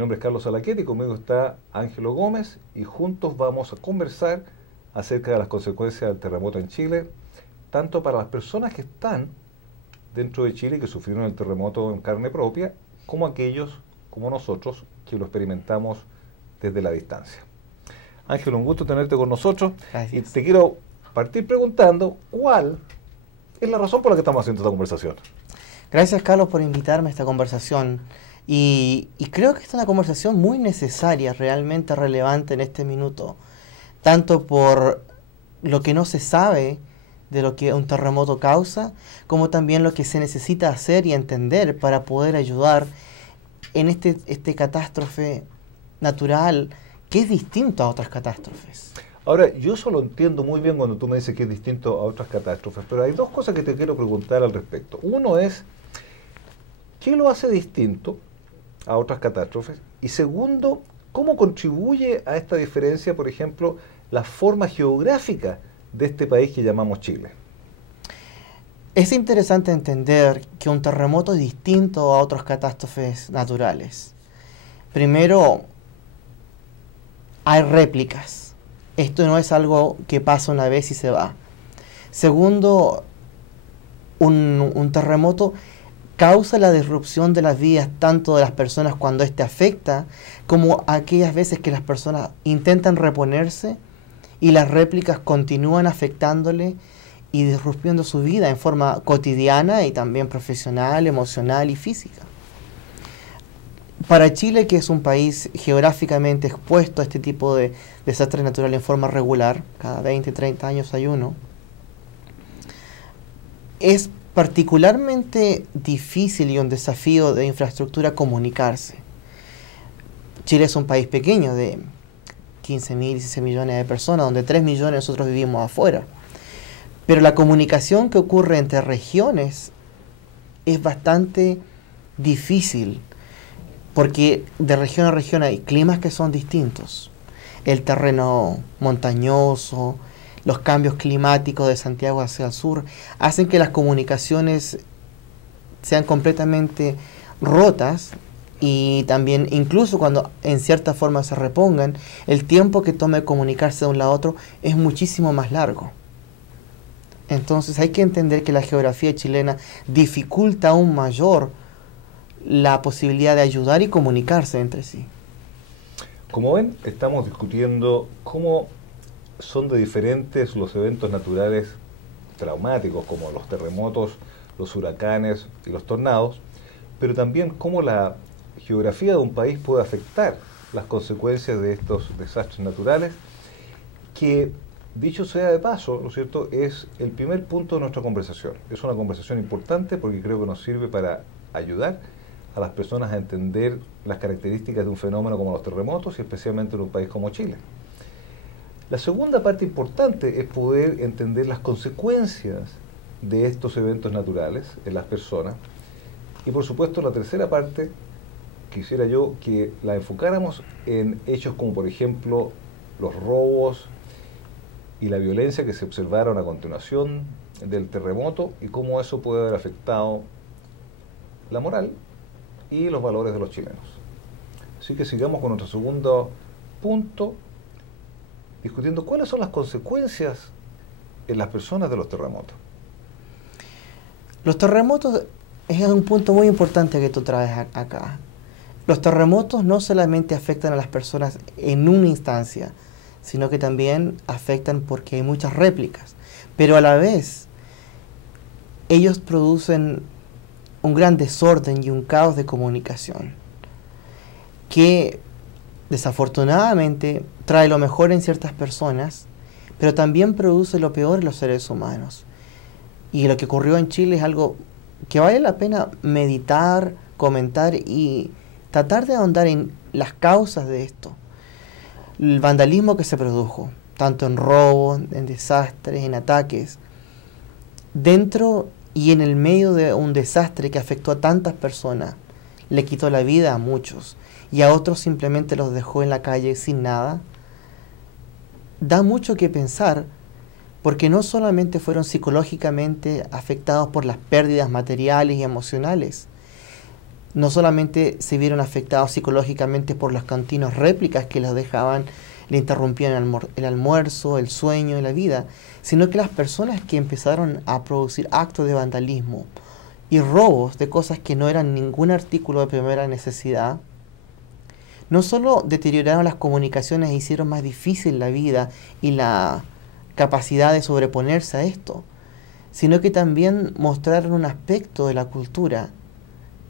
nombre es Carlos Alaquete y conmigo está Ángelo Gómez y juntos vamos a conversar acerca de las consecuencias del terremoto en Chile, tanto para las personas que están dentro de Chile y que sufrieron el terremoto en carne propia, como aquellos, como nosotros, que lo experimentamos desde la distancia. Ángelo, un gusto tenerte con nosotros. Gracias. Y te quiero partir preguntando cuál es la razón por la que estamos haciendo esta conversación. Gracias, Carlos, por invitarme a esta conversación. Y creo que esta es una conversación muy necesaria, realmente relevante en este minuto, tanto por lo que no se sabe de lo que un terremoto causa, como también lo que se necesita hacer y entender para poder ayudar en este catástrofe natural que es distinto a otras catástrofes. Ahora, yo eso lo entiendo muy bien cuando tú me dices que es distinto a otras catástrofes, pero hay dos cosas que te quiero preguntar al respecto. Uno es, ¿qué lo hace distinto a otras catástrofes? Y segundo, ¿cómo contribuye a esta diferencia, por ejemplo, la forma geográfica de este país que llamamos Chile? Es interesante entender que un terremoto es distinto a otras catástrofes naturales. Primero, hay réplicas. Esto no es algo que pasa una vez y se va. Segundo, un terremoto causa la disrupción de las vidas tanto de las personas cuando éste afecta, como aquellas veces que las personas intentan reponerse y las réplicas continúan afectándole y disrumpiendo su vida en forma cotidiana y también profesional, emocional y física. Para Chile, que es un país geográficamente expuesto a este tipo de desastres naturales en forma regular, cada 20, 30 años hay uno, es particularmente difícil y un desafío de infraestructura comunicarse. Chile es un país pequeño de 15.000, 16 millones de personas, donde 3 millones nosotros vivimos afuera. Pero la comunicación que ocurre entre regiones es bastante difícil, porque de región a región hay climas que son distintos. El terreno montañoso, los cambios climáticos de Santiago hacia el sur, hacen que las comunicaciones sean completamente rotas y también, incluso cuando en cierta forma se repongan, el tiempo que tome comunicarse de un lado a otro es muchísimo más largo. Entonces hay que entender que la geografía chilena dificulta aún mayor la posibilidad de ayudar y comunicarse entre sí. Como ven, estamos discutiendo cómo son de diferentes los eventos naturales traumáticos, como los terremotos, los huracanes y los tornados, pero también cómo la geografía de un país puede afectar las consecuencias de estos desastres naturales, que, dicho sea de paso, ¿no es cierto?, es el primer punto de nuestra conversación. Es una conversación importante porque creo que nos sirve para ayudar a las personas a entender las características de un fenómeno como los terremotos y especialmente en un país como Chile. La segunda parte importante es poder entender las consecuencias de estos eventos naturales en las personas. Y por supuesto, la tercera parte, quisiera yo que la enfocáramos en hechos como por ejemplo los robos y la violencia que se observaron a continuación del terremoto y cómo eso puede haber afectado la moral y los valores de los chilenos. Así que sigamos con nuestro segundo punto, discutiendo cuáles son las consecuencias en las personas de los terremotos. Los terremotos es un punto muy importante que tú traes acá. Los terremotos no solamente afectan a las personas en una instancia, sino que también afectan porque hay muchas réplicas. Pero a la vez, ellos producen un gran desorden y un caos de comunicación que desafortunadamente trae lo mejor en ciertas personas, pero también produce lo peor en los seres humanos. Y lo que ocurrió en Chile es algo que vale la pena meditar, comentar y tratar de ahondar en las causas de esto. El vandalismo que se produjo, tanto en robos, en desastres, en ataques, dentro y en el medio de un desastre que afectó a tantas personas, le quitó la vida a muchos y a otros simplemente los dejó en la calle sin nada, da mucho que pensar, porque no solamente fueron psicológicamente afectados por las pérdidas materiales y emocionales, no solamente se vieron afectados psicológicamente por los continuos réplicas que los dejaban, le interrumpían el almuerzo, el sueño y la vida, sino que las personas que empezaron a producir actos de vandalismo y robos de cosas que no eran ningún artículo de primera necesidad, no solo deterioraron las comunicaciones e hicieron más difícil la vida y la capacidad de sobreponerse a esto, sino que también mostraron un aspecto de la cultura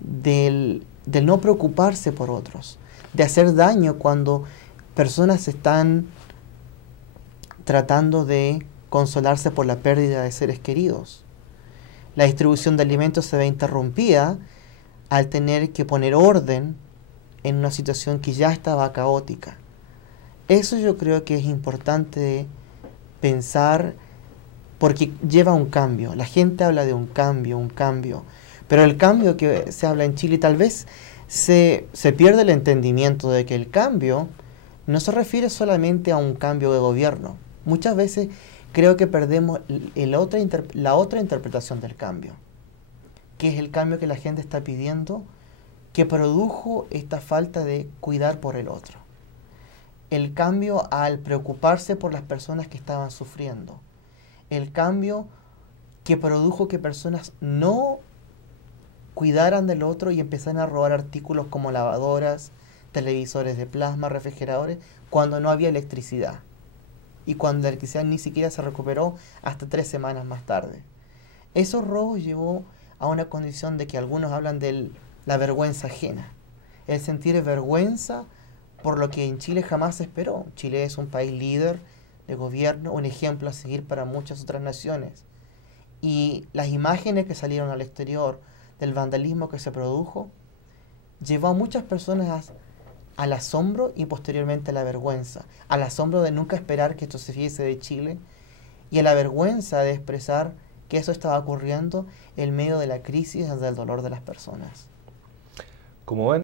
del no preocuparse por otros, de hacer daño cuando personas están tratando de consolarse por la pérdida de seres queridos. La distribución de alimentos se ve interrumpida al tener que poner orden en una situación que ya estaba caótica. Eso yo creo que es importante pensar, porque lleva a un cambio. La gente habla de un cambio, pero el cambio que se habla en Chile tal vez se pierde el entendimiento de que el cambio no se refiere solamente a un cambio de gobierno. Muchas veces creo que perdemos la otra interpretación del cambio, que es el cambio que la gente está pidiendo, que produjo esta falta de cuidar por el otro. El cambio al preocuparse por las personas que estaban sufriendo. El cambio que produjo que personas no cuidaran del otro y empezaran a robar artículos como lavadoras, televisores de plasma, refrigeradores, cuando no había electricidad. Y cuando la electricidad ni siquiera se recuperó hasta 3 semanas más tarde. Esos robos llevó a una condición de que algunos hablan de la vergüenza ajena. El sentir vergüenza por lo que en Chile jamás se esperó. Chile es un país líder de gobierno, un ejemplo a seguir para muchas otras naciones. Y las imágenes que salieron al exterior del vandalismo que se produjo llevó a muchas personas al asombro y posteriormente a la vergüenza. Al asombro de nunca esperar que esto se hiciese de Chile y a la vergüenza de expresar que eso estaba ocurriendo en medio de la crisis y del dolor de las personas. Como ven,